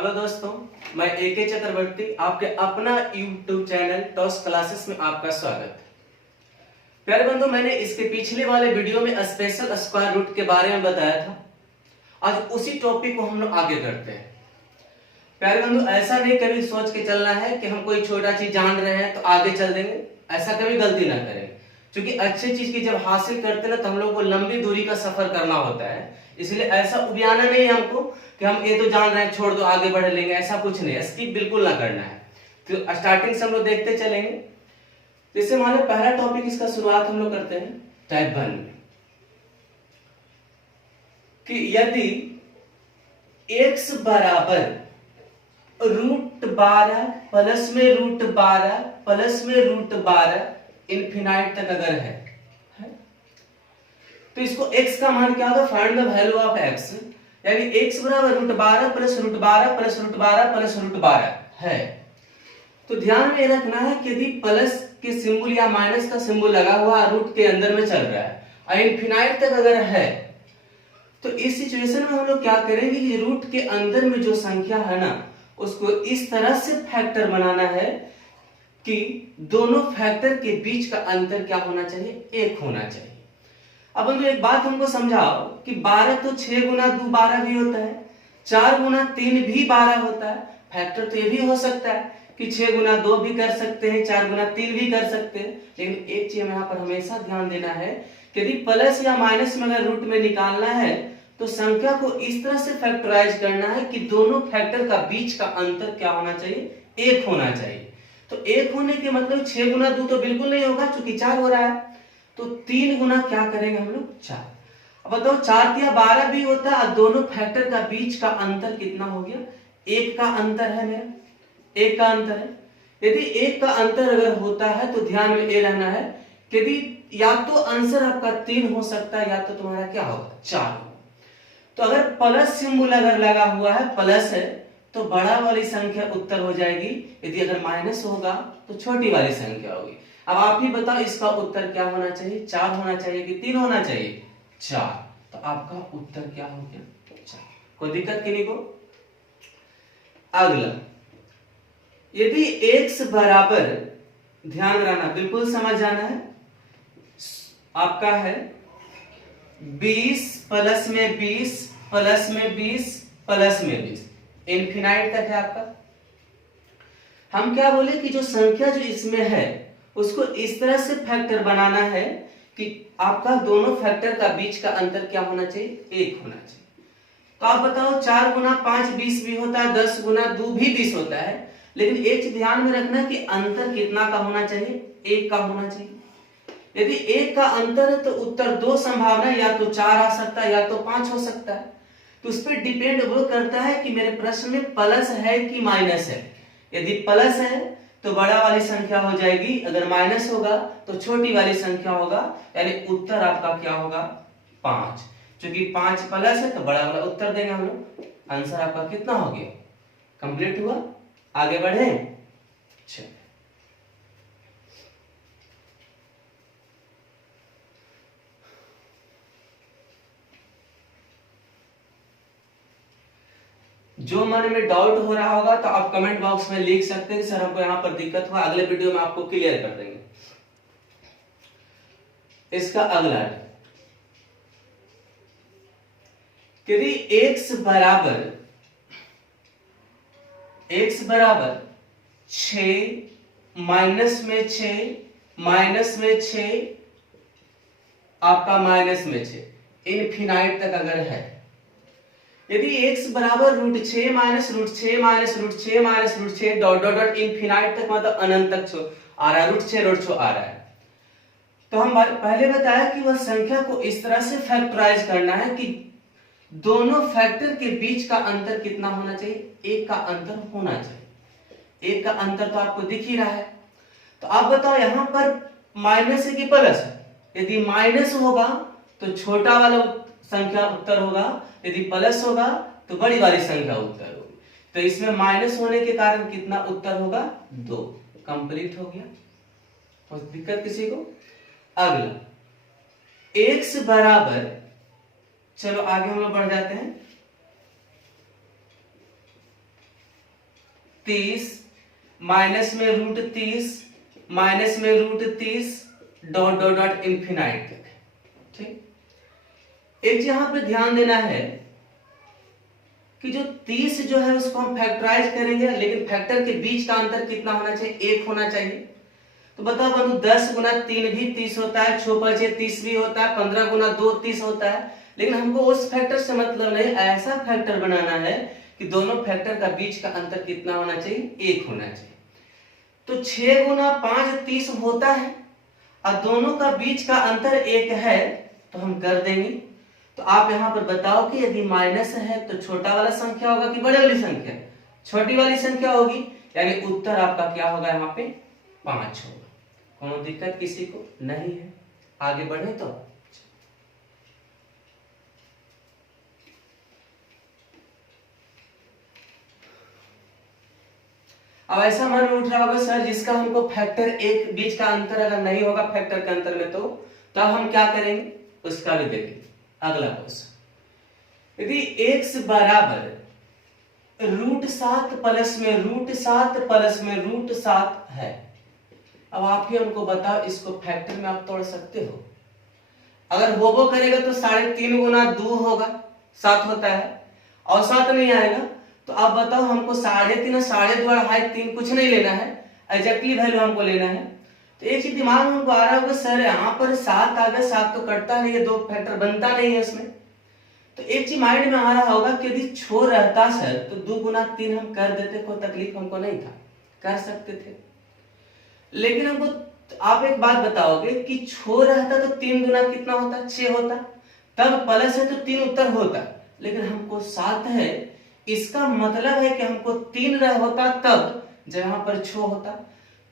Hello दोस्तों, मैं एके चक्रवर्ती आपके अपना YouTube चैनल टॉस क्लासेस में आपका स्वागत है। प्यारे बंधु, मैंने इसके पिछले वाले वीडियो में स्पेशल स्क्वायर रूट के बारे में बताया था। आज उसी टॉपिक को हम लोग आगे करते हैं। प्यारे बंधु, ऐसा नहीं कभी सोच के चलना है कि हम कोई छोटा चीज जान रहे हैं तो आगे चल देंगे। ऐसा कभी गलती ना करें, क्योंकि अच्छी चीज की जब हासिल करते हैं तो हम लोग को लंबी दूरी का सफर करना होता है। इसलिए ऐसा उबियाना नहीं है हमको कि हम ये तो जान रहे हैं, छोड़ दो, आगे बढ़ लेंगे। ऐसा कुछ नहीं, स्किप बिल्कुल ना करना है। तो स्टार्टिंग से हम लोग देखते चलेंगे। जैसे मान लो पहला टॉपिक, इसका शुरुआत हम लोग करते हैं टाइप 1 में कि यदि x बराबर √12 प्लस में √12 प्लस में √12 इनफिनाइट तक अगर है तो इसको x का मान क्या होगा? Find the value of x, यानी x बराबर √12 प्लस √12 प्लस √12 प्लस √12 है। तो ध्यान में रखना है कि यदि प्लस के सिंबल या माइनस का सिंबल लगा हुआ रूट के अंदर में चल रहा है और इनफिनाइट तक अगर है, तो इस सिचुएशन में हम लोग क्या करेंगे कि रूट के अंदर में जो संख्या है ना, उसको इस तरह से फैक्टर बनाना है कि दोनों फैक्टर के बीच का अंतर क्या होना चाहिए? 1 होना चाहिए। अब हम एक बात हमको समझाओ कि 12 तो 6 गुना 2 12 भी होता है, 4 गुना 3 भी 12 होता है। फैक्टर तो ये भी हो सकता है कि 6 गुना 2 भी कर सकते हैं, 4 गुना 3 भी कर सकते हैं। लेकिन एक चीज यहाँ पर हमेशा ध्यान देना है कि यदि प्लस या माइनस में अगर रूट में निकालना है तो संख्या को इस तरह से फैक्टराइज करना है कि दोनों फैक्टर का बीच का अंतर क्या होना चाहिए? 1 होना चाहिए। तो 1 होने के मतलब 6 गुना 2 तो बिल्कुल नहीं होगा, क्योंकि 4 हो रहा है। तो 3 गुना क्या करेंगे हम लोग? 4। अब बताओ 4 या 12 भी होता है और दोनों फैक्टर का बीच का अंतर कितना हो गया? 1 का अंतर है मेरा, 1 का अंतर है। यदि 1 का अंतर अगर होता है तो ध्यान में ये रहना है कि यदि या तो आंसर आपका 3 हो सकता है या तो तुम्हारा क्या होगा? 4 होगा। तो अगर प्लस सिंबल अगर लगा हुआ है, प्लस है, तो बड़ा वाली संख्या उत्तर हो जाएगी। यदि अगर माइनस होगा तो छोटी वाली संख्या होगी। अब आप ही बताओ इसका उत्तर क्या होना चाहिए? 4 होना चाहिए कि 3 होना चाहिए? 4। तो आपका उत्तर क्या हो गया? 4। कोई दिक्कत किन्हीं को? अगला, यदि x बराबर, ध्यान रखना, बिल्कुल समझ जाना है, आपका है 20 प्लस में 20 प्लस में 20 प्लस में 20 इनफिनाइट तक है आपका। हम क्या बोले कि जो संख्या जो इसमें है उसको इस तरह से फैक्टर बनाना है कि आपका दोनों फैक्टर का बीच का अंतर क्या होना चाहिए? 1 होना चाहिए। तो आप बताओ 4 गुना 5 20 भी होता है, 10 गुना 2 भी 20 होता है। लेकिन एक चीज ध्यान में रखना कि अंतर कितना का होना चाहिए? 1 का होना चाहिए। यदि 1 का अंतर है तो उत्तर 2 संभावना, या तो 4 आ सकता है या तो 5 हो सकता है। तो उस पर डिपेंड वो करता है कि मेरे प्रश्न में प्लस है कि माइनस है। यदि प्लस है तो बड़ा वाली संख्या हो जाएगी, अगर माइनस होगा तो छोटी वाली संख्या होगा, यानी उत्तर आपका क्या होगा? 5। क्योंकि 5 प्लस है तो बड़ा वाला उत्तर देंगे हम लोग। आंसर आपका कितना हो गया? कंप्लीट हुआ। आगे बढ़े। अच्छा, जो मन में डाउट हो रहा होगा तो आप कमेंट बॉक्स में लिख सकते हैं सर हमको यहाँ पर दिक्कत हुआ, अगले वीडियो में आपको क्लियर कर देंगे। इसका अगला, यदि x बराबर 6 माइनस में 6 माइनस में 6 आपका माइनस में 6 इनफिनाइट तक अगर है, यदि x बराबर √6 minus √6 minus √6 minus √6 dot dot dot infinite तक, मतलब अनंत तक आ रहा है, √6 आ रहा है, तो हम पहले बताया कि वह संख्या को इस तरह से फैक्टराइज करना है कि दोनों फैक्टर के बीच का अंतर कितना होना चाहिए? 1 का अंतर होना चाहिए। 1 का अंतर तो आपको दिख ही रहा है। तो आप बताओ यहां पर माइनस है कि प्लस है? यदि माइनस होगा तो छोटा वाला संख्या उत्तर होगा, यदि प्लस होगा तो बड़ी वाली संख्या उत्तर होगी। तो इसमें माइनस होने के कारण कितना उत्तर होगा? 2। कंप्लीट हो गया। कुछ दिक्कत किसी को? अगला, x बराबर, चलो आगे हम लोग बढ़ जाते हैं। 30 माइनस में √30 माइनस में √30 डॉट डॉट डॉट इंफिनाइट तक। ठीक, एक यहां पे ध्यान देना है कि जो 30 जो है उसको हम फैक्टराइज करेंगे, लेकिन फैक्टर के बीच का अंतर कितना होना चाहिए? 1 होना चाहिए। तो बताओ बंधु 10 गुना 3 भी 30 होता है, 6 5 30 भी होता है, 15 गुना 2 30 होता है, लेकिन हमको उस फैक्टर से मतलब नहीं, ऐसा फैक्टर बनाना है कि दोनों फैक्टर का बीच का अंतर कितना होना चाहिए? 1 होना चाहिए। तो 6 गुना 5 30 होता है और दोनों का बीच का अंतर 1 है, तो हम कर देंगे। तो आप यहां पर बताओ कि यदि माइनस है तो छोटा वाला संख्या होगा कि बड़े वाली संख्या? छोटी वाली संख्या होगी, यानी उत्तर आपका क्या होगा? यहाँ पे 5 होगा। कोनो दिक्कत किसी को नहीं है? आगे बढ़े तो अब ऐसा मन में उठ रहा होगा सर जिसका हमको फैक्टर 1 बीच का अंतर अगर नहीं होगा फैक्टर के अंतर में, तो तब हम क्या करेंगे? उसका भी देखेंगे। अगला क्वेश्चन, यदि x बराबर √7 प्लस में √7 प्लस में √7 है, अब आप ही हमको बताओ इसको फैक्टर में आप तोड़ सकते हो? अगर वो करेगा तो 3.5 गुना 2 होगा, 7 होता है, और 7 नहीं आएगा तो आप बताओ हमको 3.5 और 2.5 कुछ नहीं लेना है, एग्जैक्टली वैल्यू हमको लेना है। तो एक चीज दिमाग में हमको आ रहा होगा सर यहाँ पर 7 आ गया, 7 तो कटता नहीं है, 2 फैक्टर बनता नहीं है उसमें। तो एक चीज माइंड में आ रहा होगा कि यदि छो रहता सर तो 2 गुना 3 हम कर देते, कोई तकलीफ हमको नहीं था, कर सकते थे। लेकिन हमको आप एक बात बताओगे कि छो रहता तो 3 गुना कितना होता? 6 होता, तब प्लस है तो 3 उत्तर होता, लेकिन हमको 7 है, इसका मतलब है कि हमको 3 रह होता तब जब यहाँ पर 6 होता।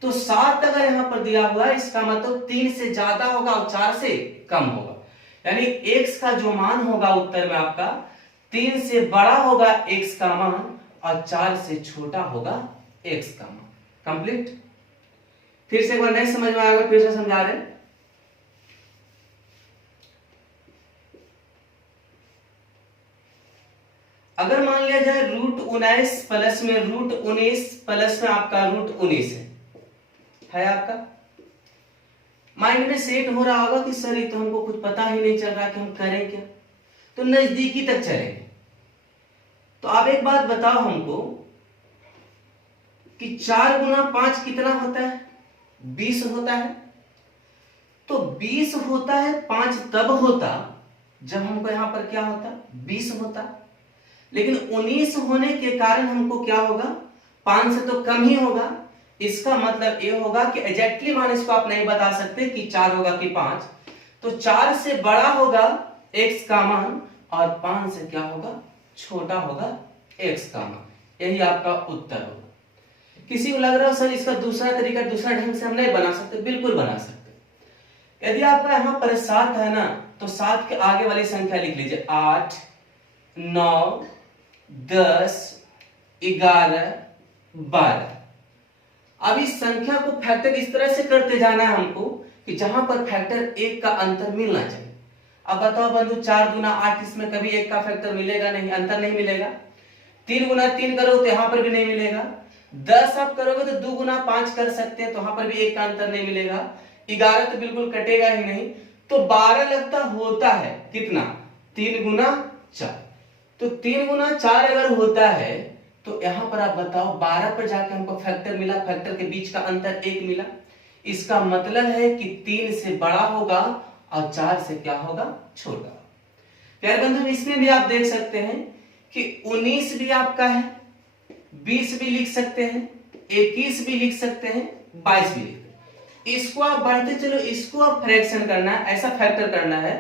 तो 7 अगर यहाँ पर दिया हुआ है इसका मतलब 3 से ज्यादा होगा और 4 से कम होगा, यानी x का जो मान होगा उत्तर में आपका 3 से बड़ा होगा x का मान और 4 से छोटा होगा x का मान। कंप्लीट? फिर से एक बार नहीं समझ में आएगा, फिर से समझा रहे हैं। अगर मान लिया जाए √19 प्लस में √19 प्लस में आपका √19 है आपका, माइंड में सेट हो रहा होगा कि सर ये तो हमको कुछ पता ही नहीं चल रहा कि हम करें क्या, तो नजदीकी तक चलेंगे। तो आप एक बात बताओ हमको कि 4 गुना 5 कितना होता है? 20 होता है। तो 20 होता है 5 तब होता जब हमको यहां पर क्या होता? 20 होता, लेकिन 19 होने के कारण हमको क्या होगा? 5 से तो कम ही होगा। इसका मतलब ये होगा कि एग्जैक्टली मान इसको आप नहीं बता सकते कि 4 होगा कि 5, तो 4 से बड़ा होगा x का मान और 5 से क्या होगा? छोटा होगा x का मान। यही आपका उत्तर होगा। किसी को लग रहा हो सर इसका दूसरा तरीका, दूसरा ढंग से हम नहीं बना सकते? बिल्कुल बना सकते। यदि आपका यहां पर 7 है ना, तो 7 के आगे वाली संख्या लिख लीजिए 8 9 10 11 12। अब इस संख्या को फैक्टर इस तरह से करते जाना है हमको कि जहां पर फैक्टर 1 का अंतर मिलना चाहिए। अब बताओ बंधु 4 गुना 8, इसमें कभी 1 का फैक्टर मिलेगा नहीं, अंतर नहीं मिलेगा। 3 गुना 3 करोगे तो यहां पर भी नहीं मिलेगा। 10 आप करोगे तो 2 गुना 5 कर सकते हैं, तो वहां पर भी 1 का अंतर नहीं मिलेगा। 11 तो बिल्कुल कटेगा ही नहीं, तो 12 लगता होता है कितना? 3 गुना 4। तो 3 गुना 4 अगर होता है तो यहां पर आप बताओ 12 पर जाके हमको फैक्टर मिला, फैक्टर के बीच का अंतर 1 मिला। इसका मतलब है कि 3 से बड़ा होगा और 4 से क्या होगा? छोटा। प्यारे बंधु इसमें भी आप देख सकते हैं कि 19 भी आपका है, 20 भी लिख सकते हैं, 21 भी लिख सकते हैं, 22 भी लिख सकते हैं। इसको आप बढ़ते चलो, इसको आप फ्रैक्शन करना है, ऐसा फैक्टर करना है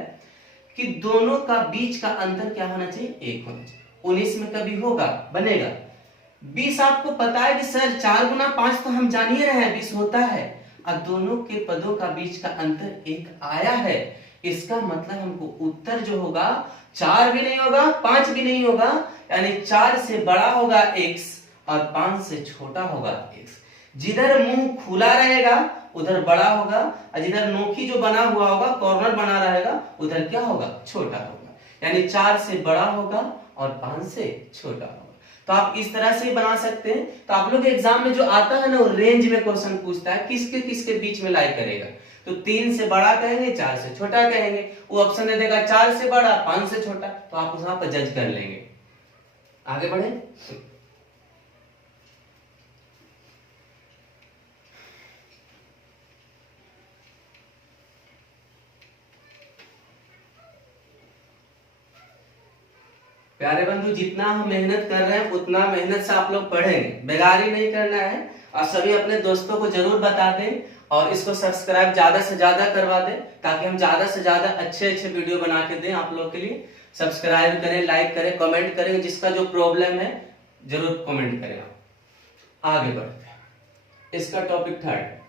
कि दोनों का बीच का अंतर क्या होना चाहिए? 1 होना चाहिए। 19 में कभी होगा? बनेगा। 20 आपको पता है कि सर 4 गुना 5 तो हम जान ही रहे हैं 20 होता है, और दोनों के पदों का बीच का अंतर 1 आया है। इसका मतलब हमको उत्तर जो होगा 4 भी नहीं होगा, 5 भी नहीं होगा, यानी 4 से बड़ा होगा x और 5 से छोटा होगा x। जिधर मुंह खुला रहेगा उधर बड़ा होगा, और जिधर नोकी जो बना हुआ होगा, कॉर्नर बना रहेगा, उधर क्या होगा? छोटा होगा। यानी 4 से बड़ा होगा और 5 से छोटा होगा। तो आप इस तरह से बना सकते हैं। तो आप लोग एग्जाम में जो आता है ना वो रेंज में क्वेश्चन पूछता है, किसके किसके बीच में लाई करेगा। तो 3 से बड़ा कहेंगे, 4 से छोटा कहेंगे, वो ऑप्शन दे देगा 4 से बड़ा, 5 से छोटा, तो आप वहां पर जज कर लेंगे। आगे बढ़े। प्यारे बंधु, जितना हम मेहनत कर रहे हैं उतना मेहनत से आप लोग पढ़ेंगे, बेगारी नहीं करना है। और सभी अपने दोस्तों को जरूर बता दें और इसको सब्सक्राइब ज्यादा से ज्यादा करवा दें, ताकि हम ज्यादा से ज्यादा अच्छे अच्छे वीडियो बना के दें आप लोग के लिए। सब्सक्राइब करें, लाइक करें, कमेंट करें, जिसका जो प्रॉब्लम है जरूर कमेंट करें। आगे बढ़ते हैं, इसका टॉपिक 3।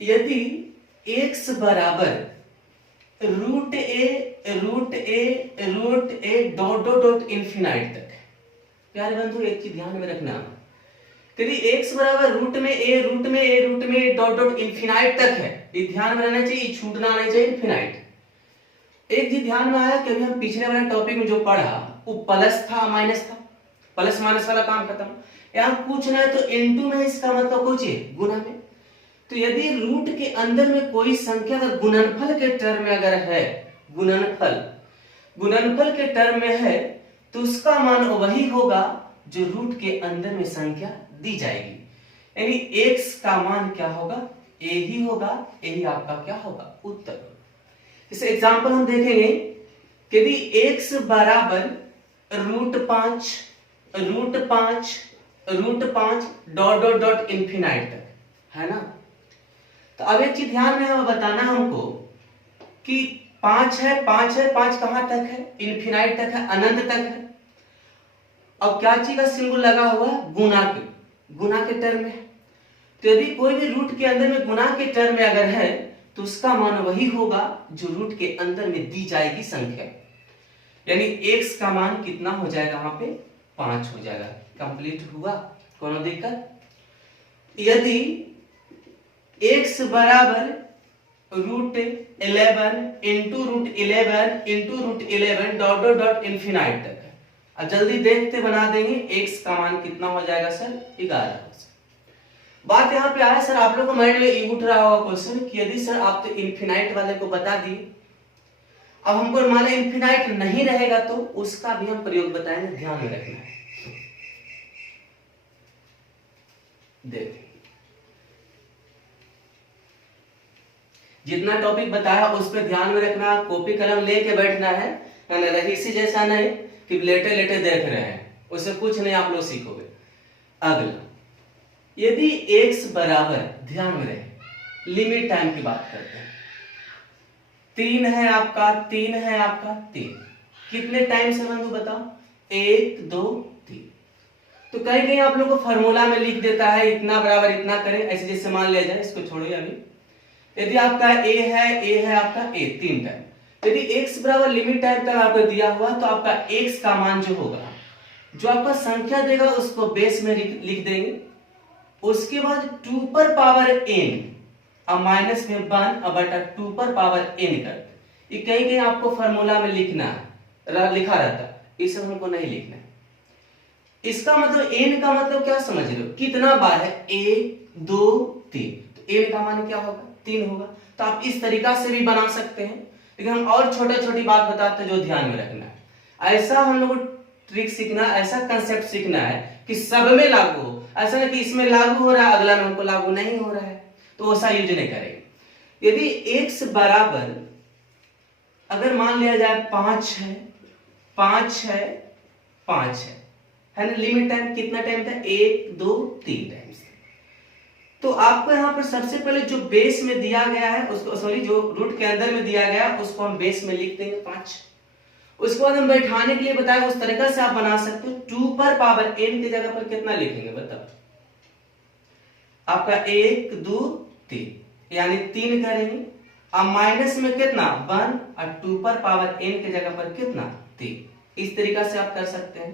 यदि x बराबर root A dot dot dot infinite तक। प्यारे बंधु, एक चीज ध्यान में रखना, यदि x बराबर रूट में ए डॉट डॉट इन्फिनाइट तक है, ये ध्यान में रहना चाहिए, छूटना नहीं चाहिए इन्फिनाइट। एक चीज ध्यान में आया कि अभी हम पिछले वाले टॉपिक में जो पढ़ा वो प्लस था माइनस था, प्लस माइनस वाला काम खत्म। यहाँ पूछना है तो इनटू में इसका मतलब कुछ है गुना में। तो यदि रूट के अंदर में कोई संख्या अगर गुणनफल के टर्म में अगर है, गुणनफल के टर्म में है, तो उसका मान वही होगा जो रूट के अंदर में संख्या दी जाएगी। यानी x का मान क्या होगा, a ही होगा, यही आपका क्या होगा उत्तर। इस एग्जांपल हम देखेंगे, यदि x बराबर रूट पांच डॉट डॉट डॉट इन्फिनाइट तक है ना। तो अब एक चीज ध्यान में हमें बताना हमको कि 5 है, 5 कहां तक है, इन्फिनाइट तक है, अनंत तक है। अब क्या चीज का सिंबल लगा हुआ है, गुना के टर्म में। तो यदि कोई भी रूट के अंदर में गुना के टर्म में अगर है, तो उसका मान वही होगा जो रूट के अंदर में दी जाएगी संख्या। यानी x का मान कितना हो जाएगा, वहां पे 5 हो जाएगा। कंप्लीट हुआ, कोनो दिक्कत। यदि x बराबर √11 into √11 dot dot dot infinite तक है। अब जल्दी देखते बना देंगे, x का मान कितना हो जाएगा सर, 11। बात यहाँ पे आया सर, आप लोगों को माइंड में ये उठ रहा होगा क्वेश्चन कि यदि सर आप तो इन्फिनाइट वाले को बता दिए, अब हमको मान लो इन्फिनाइट नहीं रहेगा तो उसका भी हम प्रयोग बताएंगे, ध्यान में रखना है। देखिए, जितना टॉपिक बताया उस पर ध्यान में रखना, कॉपी कलम लेके बैठना है, रहीसी जैसा नहीं कि लेटे लेटे देख रहे हैं, उससे कुछ नहीं आप लोग सीखोगे। अगला, यदि x बराबर, ध्यान में रहे, लिमिट टाइम की बात करते हैं, 3 है आपका 3, कितने टाइम से बंधु बताओ, 1 2 3। तो कहीं कहीं आप लोग को फार्मूला में लिख देता है इतना बराबर इतना करें, ऐसे जैसे मान लिया जाए, इसको छोड़िए अभी। यदि आपका a है आपका a 3 टाइम, यदि x बराबर लिमिट टाइम तक आपको दिया हुआ, तो आपका x का मान जो होगा, जो आपका संख्या देगा उसको बेस में लिख देंगे। उसके बाद 2 पर पावर n अब माइनस में 1 अब बटा 2 पर पावर n कर, ये कहीं कहीं आपको फार्मूला में लिखा रहता, इसे हमको नहीं लिखना है। इसका मतलब n का मतलब क्या समझ रहे हो, कितना बार है, 1 2 3, तो n का मान क्या होगा, 3 होगा। तो आप इस तरीका से भी बना सकते हैं, लेकिन हम और छोटी बात बताते हैं जो ध्यान में रखना है। ऐसा हम लोग ट्रिक सीखना, ऐसा कंसेप्ट सीखना है कि सब में लागू हो, ऐसा नहीं कि इसमें लागू हो रहा है अगला में हमको लागू नहीं हो रहा है, तो ऐसा यूज नहीं करेंगे। यदि x बराबर अगर मान लिया जाए 5 है ना, लिमिट टाइम कितना टाइम था, 1 2 3 टाइम से। तो आपको यहाँ पर सबसे पहले जो बेस में दिया गया है उसको, सॉरी जो रूट के अंदर में दिया गया है उसको हम बेस में लिख देंगे 5। उसके बाद हम बैठाने के लिए बताया उस तरीका से आप बना सकते हो। 2 पर पावर n की जगह पर कितना लिखेंगे बताओ, आपका 1 2 3 यानी 3 करेंगे। अब माइनस में कितना 1 और 2 पर पावर n की जगह पर कितना 3, इस तरीका से आप कर सकते हैं।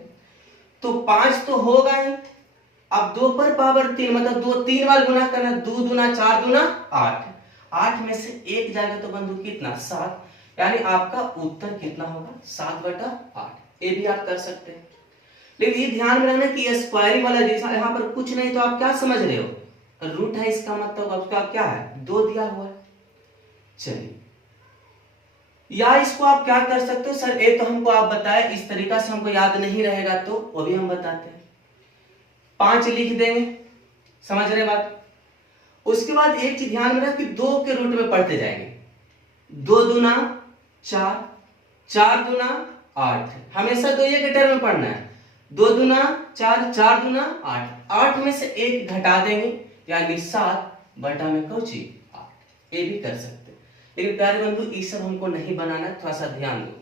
तो 5 तो होगा ही, अब 2 पर पावर 3 मतलब 2 3 बार गुना करना, 2 दूना 4 दूना 8 में से 1 जाएगा तो बंधु कितना 7, यानी आपका उत्तर कितना होगा 7/8। ये भी आप कर सकते हैं। लेकिन ये ध्यान में रखना कि स्क्वायरिंग वाला जैसा यहाँ पर कुछ नहीं तो आप क्या समझ रहे हो, रूट है, इसका मतलब आपका क्या है, 2 दिया हुआ है। चलिए, या इसको आप क्या कर सकते हो, सर ये तो हमको आप बताए, इस तरीका से हमको याद नहीं रहेगा तो वो भी हम बताते हैं। 5 लिख देंगे, समझ रहे बात। उसके बाद एक चीज ध्यान में रख कि 2 के रूट में पढ़ते जाएंगे। 2 दूना 4, 4 दूना 8, हमेशा 2 के टर्म में पढ़ना है। 2 दूना 4, 4 दूना 8, 8 में से 1 घटा देंगे, यानी 7 बटा में कौची 8। ये भी कर सकते हैं। लेकिन प्यारे बंधु ये सब हमको नहीं बनाना, थोड़ा सा ध्यान दो,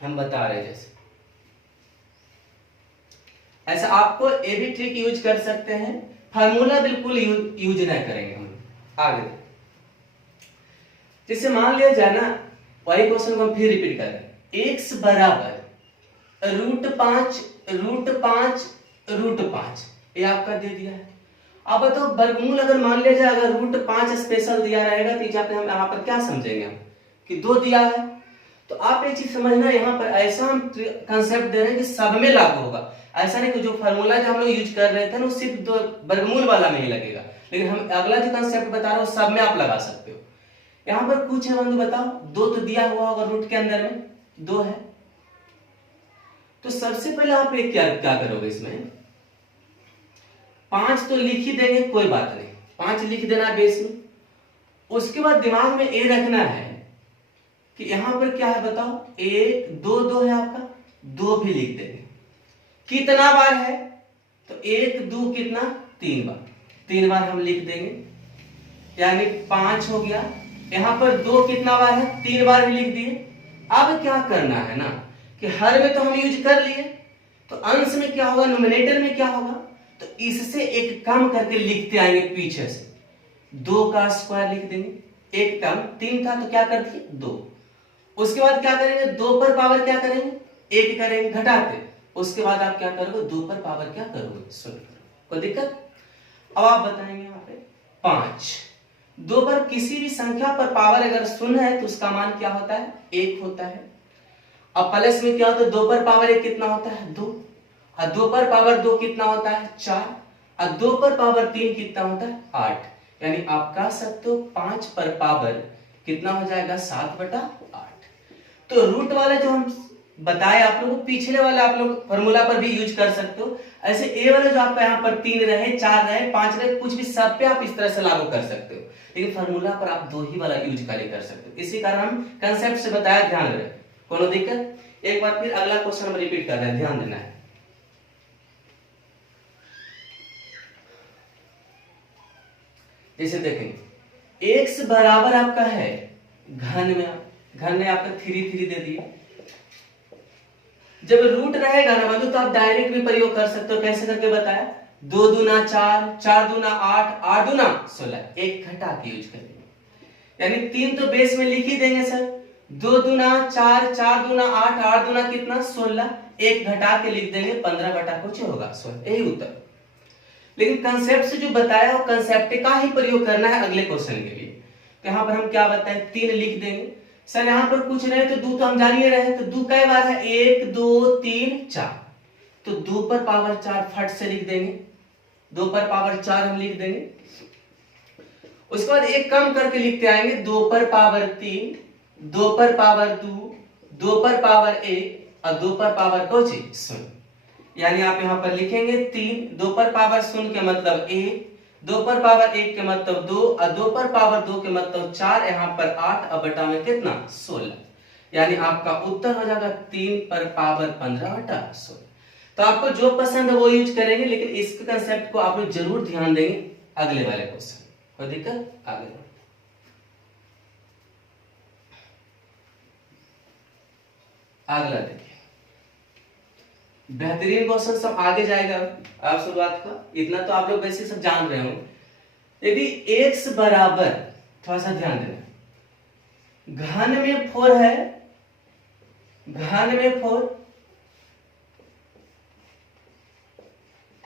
हम बता रहे जैसे ऐसा आपको ये भी ट्रिक यूज कर सकते हैं। फार्मूला बिल्कुल यूज नहीं करेंगे हम आगे। जैसे मान लिया जाए ना, वही क्वेश्चन को हम फिर रिपीट करें। x बराबर √5 √5 ये आपका दे दिया है। अब बताओ वर्गमूल अगर मान लिया जाए, अगर √5 स्पेशल दिया रहेगा तो हम यहाँ पर क्या समझेंगे हम कि 2 दिया है। तो आप एक चीज समझना, यहाँ पर ऐसा हम कंसेप्ट दे रहे हैं कि सब में लागू होगा। ऐसा नहीं कि जो फार्मूला जो हम लोग यूज कर रहे थे ना, वो सिर्फ 2 वर्गमूल वाला में ही लगेगा, लेकिन हम अगला जो कंसेप्ट बता रहे हो सब में आप लगा सकते हो। यहाँ पर कुछ है बंधु, बताओ 2 तो दिया हुआ होगा, रूट के अंदर में 2 है। तो सबसे पहले आप एक क्या करोगे, इसमें 5 तो लिख ही देंगे, कोई बात नहीं, 5 लिख देना बेस में। उसके बाद दिमाग में ये रखना है कि यहां पर क्या है बताओ, 1 2 2 है आपका, 2 भी लिख देंगे। कितना बार है तो 1 2 कितना 3 बार, 3 बार हम लिख देंगे, यानी 5 हो गया। यहां पर 2 कितना बार है, 3 बार भी लिख दिए। अब क्या करना है ना कि हर में तो हम यूज कर लिए, तो अंश में क्या होगा, न्यूमरेटर में क्या होगा, तो इससे एक कम करके लिखते आएंगे पीछे से। 2 का स्क्वायर लिख देंगे, एक कम 3 था तो क्या कर दिए 2। उसके बाद क्या करेंगे, 2 पर पावर क्या करेंगे 1 करेंगे घटाते। उसके बाद आप क्या करोगे, 2 पर पावर क्या करोगे, सुन, कोई दिक्कत। अब आप बताएंगे यहाँ पे 5, 2 पर किसी भी संख्या पर पावर अगर शून्य है तो उसका मान क्या होता है, 1 होता है। अब प्लस में क्या होता है, 2 पर पावर 1 कितना होता है 2, और 2 पर पावर 2 कितना होता है 4, और 2 पर पावर 3 कितना होता है 8। यानी आप कह सकते हो 5 पर पावर कितना हो जाएगा 7/8। तो रूट वाले जो हम बताए आप लोगों को, पिछले वाले आप लोग फॉर्मूला पर भी यूज कर सकते हो। ऐसे ए वाले जो आपका यहाँ पर 3 रहे 4 रहे 5 रहे, कुछ भी सब पे आप इस तरह से लागू कर सकते हो, लेकिन फॉर्मूला पर आप 2 ही वाला यूज कर सकते हो। इसी कारण हम कंसेप्ट से बताया, ध्यान रहे, कोनो दिक्कत। एक बार फिर अगला क्वेश्चन हम रिपीट कर रहे हैं, ध्यान देना है। जैसे देखें x बराबर आपका है घन में आपका 3 3 दे दिया। जब रूट रहेगा ना बंधु तो आप डायरेक्ट भी प्रयोग कर सकते हो, कैसे करके बताया, 2 दूना 4, 4 दूना 8, 8 दूना 16, एक घटा के यूज करेंगे, यानी 3 तो बेस में लिख ही देंगे सर, 2 दूना 4, 4 दूना 8, 8 दूना कितना 16, एक घटा के लिख देंगे, 15 कुछ होगा 16, यही उत्तर। लेकिन कंसेप्ट से जो बताया वो कंसेप्ट का ही प्रयोग करना है अगले क्वेश्चन के लिए। तो यहाँ पर हम क्या बताएं, 3 लिख देंगे। सर यहाँ पर कुछ रहे तो 2 तो हम जान ही रहे, तो 2 कई बार है, 1 2 3 4, तो 2 पर पावर 4 फट से लिख देंगे, 2 पर पावर 4 हम लिख देंगे। उसके बाद एक कम करके लिखते आएंगे, 2 पर पावर 3, 2 पर पावर 2, 2 पर पावर 1 और 2 पर पावर कुछ 0। यानी आप यहां पर लिखेंगे 3, 2 पर पावर 0 के मतलब 1, 2 पर पावर 1 के मतलब 2 और 2 पर पावर 2 के मतलब 4, यहाँ पर 8 और बटा में कितना 16। यानी आपका उत्तर हो जाएगा 3 पर पावर 15/16। तो आपको जो पसंद है वो यूज करेंगे, लेकिन इसके कंसेप्ट को आप लोग जरूर ध्यान देंगे अगले वाले क्वेश्चन। कोई दिक्कत, आगे अगला देखिए, बेहतरीन क्वेश्चन सब आगे जाएगा। आप शुरुआत का इतना तो आप लोग बेसिक सब जान रहे हो। यदि x बराबर, थोड़ा सा ध्यान देना, घन में 4 है, घन में 4,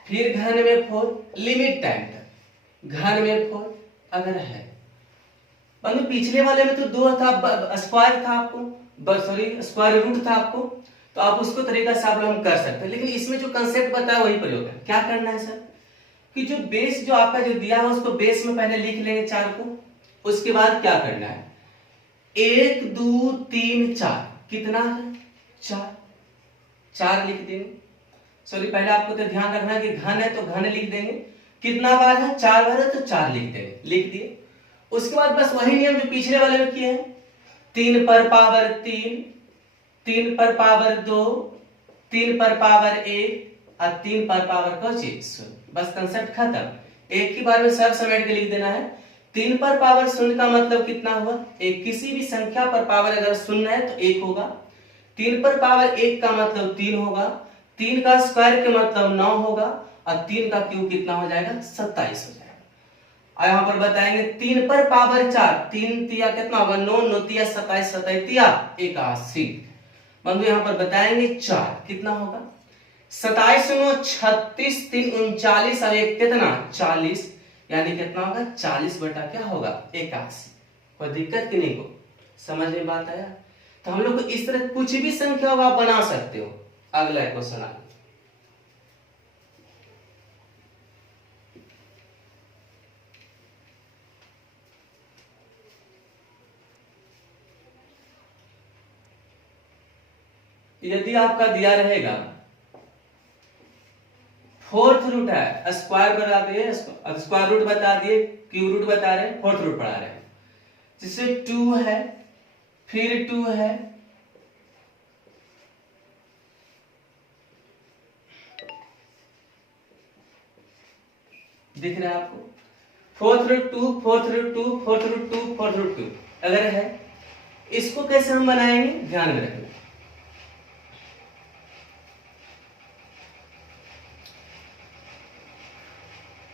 फिर घन में 4, लिमिट टाइम तक घन में 4 अगर है बंधु, पिछले वाले में तो 2 था, स्क्वायर था आपको, सॉरी स्क्वायर रूट था आपको, तो तो आप उसको तरीका से आप लोग हम कर सकते हैं, लेकिन इसमें जो कंसेप्ट बताया वही प्रयोग है। क्या करना है सर कि जो बेस जो आपका जो दिया है उसको बेस में पहले लिख लेंगे 4 को। उसके बाद क्या करना है 1 2 3 4 कितना है 4 लिख देंगे। सॉरी पहले आपको तो ध्यान रखना है कि घन है तो घन लिख देंगे, कितना बार है 4 बार है तो 4 लिख देंगे, लिख दिए। उसके बाद बस वही नियम जो पिछले वाले में किए हैं, 3 पर पावर 3, 3 पर पावर 2, 3 पर पावर 1 और 3 पर पावर कुछ, बस कंसेप्ट खत्म। एक ही बार में सब समेट के लिख देना है। 3 पर पावर शून्य का मतलब कितना हुआ एक, किसी भी संख्या पर पावर अगर शून्य है तो 1 होगा। 3 पर पावर 1 का मतलब 3 होगा, 3 का स्क्वायर के मतलब 9 होगा और 3 का क्यूब कितना हो जाएगा 27 हो जाएगा। और यहाँ पर बताएंगे 3 पर पावर 4, 3 तिया कितना होगा 9, 9 तिया 27, 27 तिया 81। बंधु यहाँ पर बताएंगे 4 कितना होगा 27 9 36, 3 39 और 1 कितना 40, यानी कितना होगा 40 बटा क्या होगा 81। कोई दिक्कत की नहीं को समझ में बात आया। तो हम लोग को इस तरह कुछ भी संख्या होगा आप बना सकते हो। अगला क्वेश्चन आगे, यदि आपका दिया रहेगा 4th रूट है, स्क्वायर बता दिए, स्क्वायर रूट बता दिए, क्यूब रूट बता रहे हैं, 4th रूट पढ़ा रहे हैं, जिससे 2 है फिर 2 है, दिख रहा है आपको 4th root 2, 4th root 2, 4th root 2, 4th root 2 अगर है, इसको कैसे हम बनाएंगे ध्यान में रखना।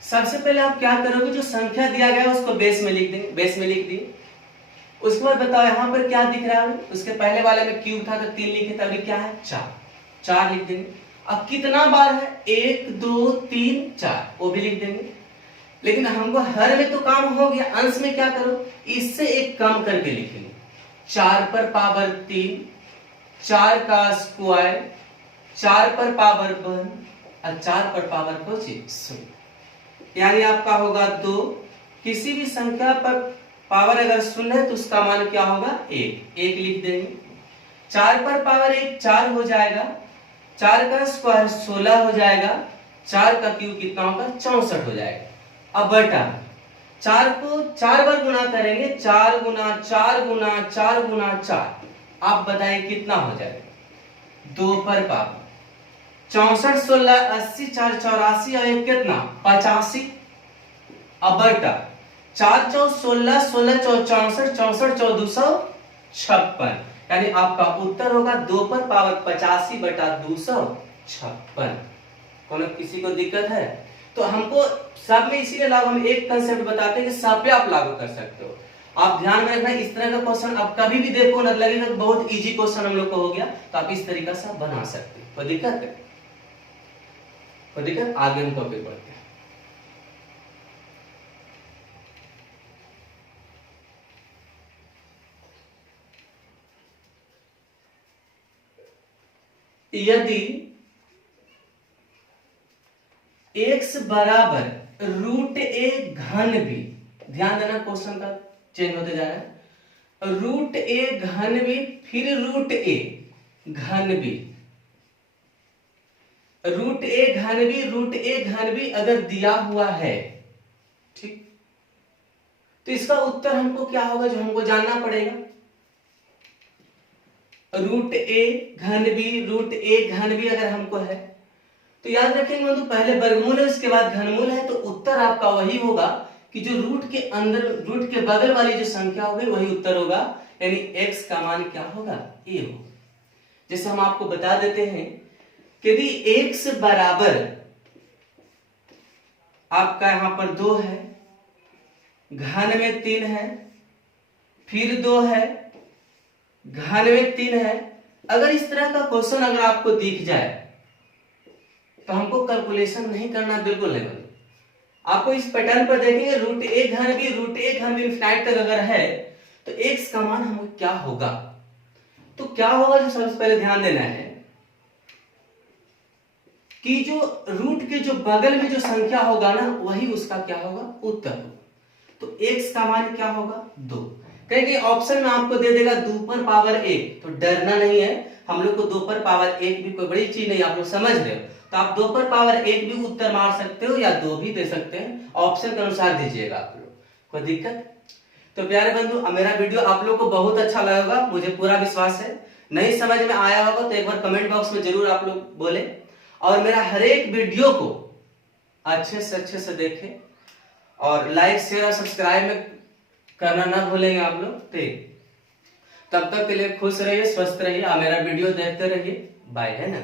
सबसे पहले आप क्या करोगे जो संख्या दिया गया है उसको बेस में लिख देंगे, बेस में लिख दिए। उसके बाद बताओ यहाँ पर क्या दिख रहा है, उसके पहले वाले में क्यूब था तो 3 लिखे थे, अभी क्या है 4 लिख देंगे। अब कितना बार है 1 2 3 4 वो भी लिख देंगे। लेकिन हमको हर में तो काम हो गया, अंश में क्या करो इससे एक कम करके लिखेंगे, 4 पर पावर 3, 4 का स्क्वायर, 4 पर पावर 1 और 4 पर पावर 25, यानी आपका होगा 2। किसी भी संख्या पर पावर अगर शून्य है तो उसका मान क्या होगा 1 लिख देंगे। 4 पर पावर 1 4 हो जाएगा, 4 का स्क्वायर 16 हो जाएगा, 4 का क्यूब कितना होगा 64 हो जाएगा। अब बटा 4 को 4 बार गुना करेंगे, 4 गुना 4 गुना 4 गुना 4, आप बताइए कितना हो जाएगा 2 पर पावर 64 16 80 4 84 और 1 कितना 85। अब बटा 4 4 16 16 4 64 64 4 256, यानी आपका उत्तर होगा 2 पर पावर 85 बटा 256। कौन किसी को दिक्कत है तो हमको सब में इसीलिए लागू, हम एक कंसेप्ट बताते हैं कि सब पे आप लागू कर सकते हो। आप ध्यान में रखना इस तरह का क्वेश्चन आप कभी भी देखो ना लगेगा बहुत इजी क्वेश्चन हम लोग को हो गया, तो आप इस तरीका से बना सकते हो। कोई दिक्कत है, कोई दिक्कत, आगे हम टॉपिक बढ़ते हैं। यदि x बराबर रूट ए घन भी, ध्यान देना क्वेश्चन का चेंज होते जा रहा है, रूट ए घन भी फिर रूट ए घन भी, रूट ए घन भी रूट ए घन भी अगर दिया हुआ है, ठीक, तो इसका उत्तर हमको क्या होगा जो हमको जानना पड़ेगा। रूट ए घन भी रूट ए घन भी अगर हमको है तो याद रखेंगे बंधु पहले वर्गमूल है उसके बाद घनमूल है, तो उत्तर आपका वही होगा कि जो रूट के अंदर रूट के बगल वाली जो संख्या होगी वही उत्तर होगा, यानी x का मान क्या होगा a होगा। जैसे हम आपको बता देते हैं कि यदि x बराबर आपका यहां पर 2 है, घन में 3 है, फिर 2 है, घन में 3 है, अगर इस तरह का क्वेश्चन अगर आपको दिख जाए तो हमको कैलकुलेशन नहीं करना बिल्कुल नहीं बंधु। आपको इस पैटर्न पर देखेंगे रूट ए घन भी इनफिनाइट तक अगर है तो x का मान हमको क्या होगा, तो क्या होगा जो सबसे पहले ध्यान देना है कि जो रूट के जो बगल में जो संख्या होगा ना वही उसका क्या होगा, उत्तर होगा। तो x का मान क्या होगा, 2। कहेंगे ऑप्शन में आपको दे देगा 2 पर पावर 1, तो डरना नहीं है, हम लोग को 2 पर पावर 1 भी कोई बड़ी चीज नहीं, आप लोग समझ रहे हो। तो आप 2 पर पावर 1 भी उत्तर मार सकते हो या 2 भी दे सकते हैं, ऑप्शन के अनुसार दीजिएगा आप लोग, कोई दिक्कत। तो प्यारे बंधु, मेरा वीडियो आप लोग को बहुत अच्छा लगेगा, मुझे पूरा विश्वास है। नहीं समझ में आया होगा तो एक बार कमेंट बॉक्स में जरूर आप लोग बोले, और मेरा हर एक वीडियो को अच्छे से देखें, और लाइक शेयर और सब्सक्राइब में करना ना भूलेंगे आप लोग, ठीक। तब तक के लिए खुश रहिए, स्वस्थ रहिए, मेरा वीडियो देखते रहिए, बाय, है ना।